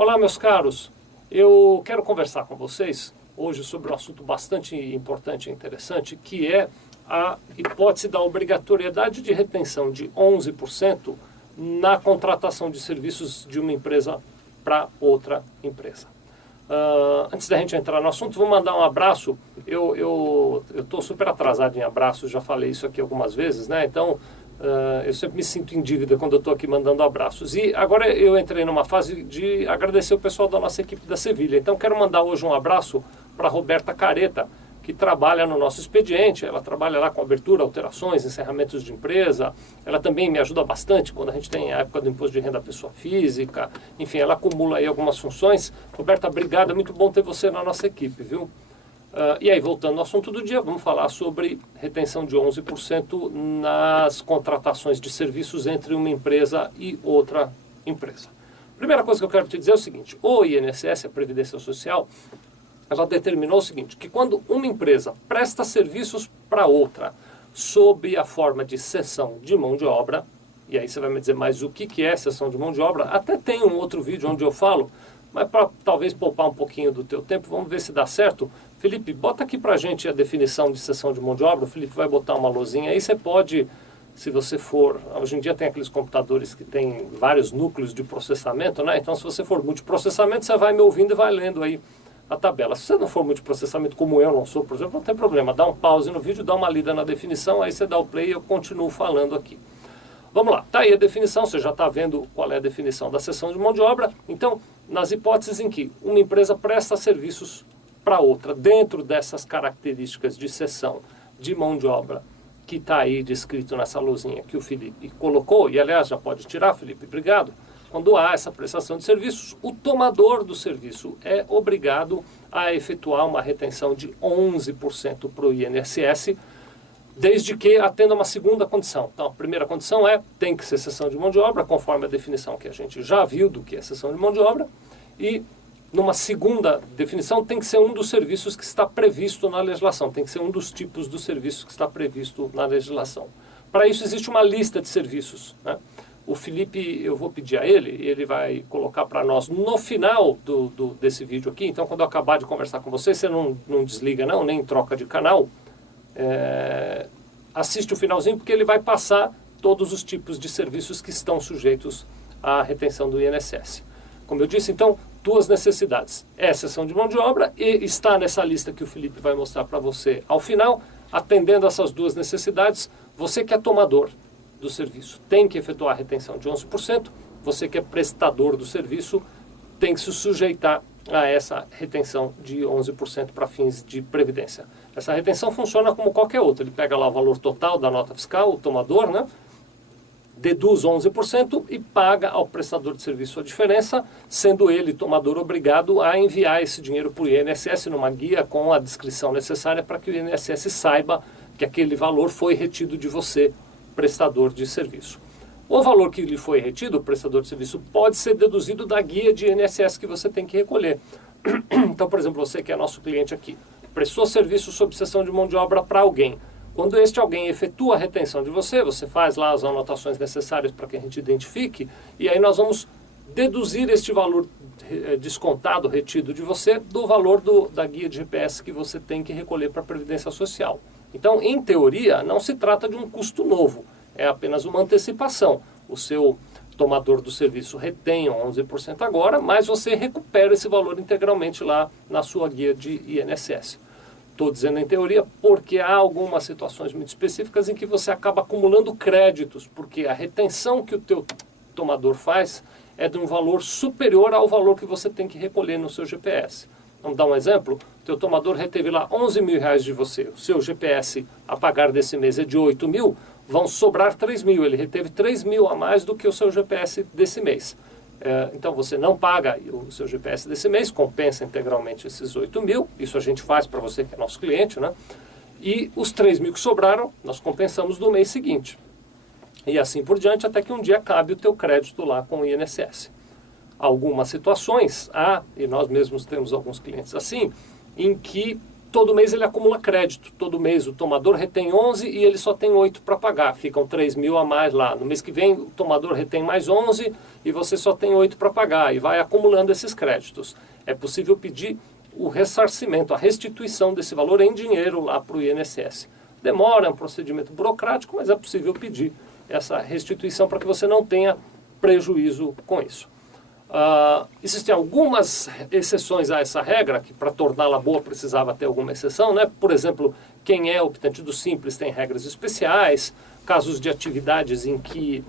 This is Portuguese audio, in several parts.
Olá, meus caros. Eu quero conversar com vocês hoje sobre um assunto bastante importante e interessante, que é a hipótese da obrigatoriedade de retenção de 11% na contratação de serviços de uma empresa para outra empresa. Antes da gente entrar no assunto, vou mandar um abraço. Eu estou super atrasado em abraços, já falei isso aqui algumas vezes, né? Então, eu sempre me sinto em dívida quando eu estou aqui mandando abraços. E agora eu entrei numa fase de agradecer o pessoal da nossa equipe da Sevilha. Então, quero mandar hoje um abraço para a Roberta Careta, que trabalha no nosso expediente. Ela trabalha lá com abertura, alterações, encerramentos de empresa. Ela também me ajuda bastante quando a gente tem a época do imposto de renda da pessoa física. Enfim, ela acumula aí algumas funções. Roberta, obrigado, é muito bom ter você na nossa equipe, viu? E aí, voltando ao assunto do dia, vamos falar sobre retenção de 11% nas contratações de serviços entre uma empresa e outra empresa. Primeira coisa que eu quero te dizer é o seguinte: o INSS, a Previdência Social, ela determinou o seguinte, que quando uma empresa presta serviços para outra sob a forma de cessão de mão de obra, e aí você vai me dizer mais o que é cessão de mão de obra, até tem um outro vídeo onde eu falo, mas para talvez poupar um pouquinho do teu tempo, vamos ver se dá certo. Felipe, bota aqui para a gente a definição de cessão de mão de obra. O Felipe vai botar uma luzinha aí, você pode, se você for, hoje em dia tem aqueles computadores que tem vários núcleos de processamento, né? Então se você for multiprocessamento, você vai me ouvindo e vai lendo aí a tabela. Se você não for multiprocessamento como eu não sou, por exemplo, não tem problema, dá um pause no vídeo, dá uma lida na definição, aí você dá o play e eu continuo falando aqui. Vamos lá, tá aí a definição, você já está vendo qual é a definição da cessão de mão de obra. Então, nas hipóteses em que uma empresa presta serviços para outra, dentro dessas características de cessão de mão de obra, que está aí descrito nessa luzinha que o Felipe colocou, e aliás já pode tirar, Felipe, obrigado. Quando há essa prestação de serviços, o tomador do serviço é obrigado a efetuar uma retenção de 11% para o INSS, desde que atenda uma segunda condição. Então, a primeira condição tem que ser cessão de mão de obra, conforme a definição que a gente já viu do que é cessão de mão de obra, e numa segunda definição tem que ser um dos serviços que está previsto na legislação, tem que ser um dos tipos dos serviços que está previsto na legislação. Para isso existe uma lista de serviços, né? O Felipe, eu vou pedir a ele, e ele vai colocar para nós no final desse vídeo aqui. Então, quando eu acabar de conversar com você não desliga não, nem troca de canal. Assiste o finalzinho, porque ele vai passar todos os tipos de serviços que estão sujeitos à retenção do INSS. Como eu disse, então, duas necessidades. É cessão de mão de obra e está nessa lista que o Felipe vai mostrar para você ao final. Atendendo essas duas necessidades, você que é tomador do serviço tem que efetuar a retenção de 11%, você que é prestador do serviço tem que se sujeitar a essa retenção de 11% para fins de previdência. Essa retenção funciona como qualquer outra, ele pega lá o valor total da nota fiscal, o tomador, né? Deduz 11% e paga ao prestador de serviço a diferença, sendo ele, tomador, obrigado a enviar esse dinheiro para o INSS numa guia com a descrição necessária para que o INSS saiba que aquele valor foi retido de você, prestador de serviço. O valor que lhe foi retido, o prestador de serviço, pode ser deduzido da guia de INSS que você tem que recolher. Então, por exemplo, você que é nosso cliente aqui, prestou serviço sob cessão de mão de obra para alguém. Quando este alguém efetua a retenção de você, você faz lá as anotações necessárias para que a gente identifique, e aí nós vamos deduzir este valor descontado, retido de você, do valor da guia de GPS que você tem que recolher para a Previdência Social. Então, em teoria, não se trata de um custo novo, é apenas uma antecipação. O seu tomador do serviço retém 11% agora, mas você recupera esse valor integralmente lá na sua guia de INSS. Estou dizendo em teoria porque há algumas situações muito específicas em que você acaba acumulando créditos, porque a retenção que o teu tomador faz é de um valor superior ao valor que você tem que recolher no seu GPS. Vamos dar um exemplo? O teu tomador reteve lá 11 mil reais de você, o seu GPS a pagar desse mês é de 8 mil, vão sobrar 3 mil, ele reteve 3 mil a mais do que o seu GPS desse mês. Então você não paga o seu GPS desse mês, compensa integralmente esses 8 mil, isso a gente faz para você que é nosso cliente, né? E os 3 mil que sobraram, nós compensamos no mês seguinte. E assim por diante, até que um dia cabe o teu crédito lá com o INSS. Algumas situações, e nós mesmos temos alguns clientes assim, em que todo mês ele acumula crédito. Todo mês o tomador retém 11 e ele só tem 8 para pagar. Ficam 3 mil a mais lá. No mês que vem o tomador retém mais 11 e você só tem 8 para pagar. E vai acumulando esses créditos. É possível pedir o ressarcimento, a restituição desse valor em dinheiro lá para o INSS. Demora, é um procedimento burocrático, mas é possível pedir essa restituição para que você não tenha prejuízo com isso. Existem algumas exceções a essa regra, que para torná-la boa precisava ter alguma exceção, né? Por exemplo, quem é optante do Simples tem regras especiais, casos de atividades em que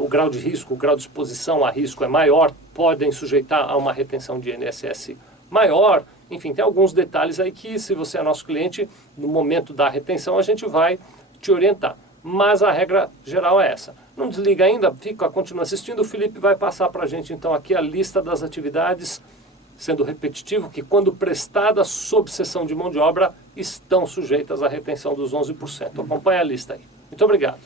o grau de risco, o grau de exposição a risco é maior, podem sujeitar a uma retenção de INSS maior. Enfim, tem alguns detalhes aí que, se você é nosso cliente, no momento da retenção a gente vai te orientar. Mas a regra geral é essa. Não desliga ainda, continua assistindo. O Felipe vai passar para a gente então aqui a lista das atividades, sendo repetitivo, que quando prestadas sob cessão de mão de obra estão sujeitas à retenção dos 11%. Acompanhe a lista aí. Muito obrigado.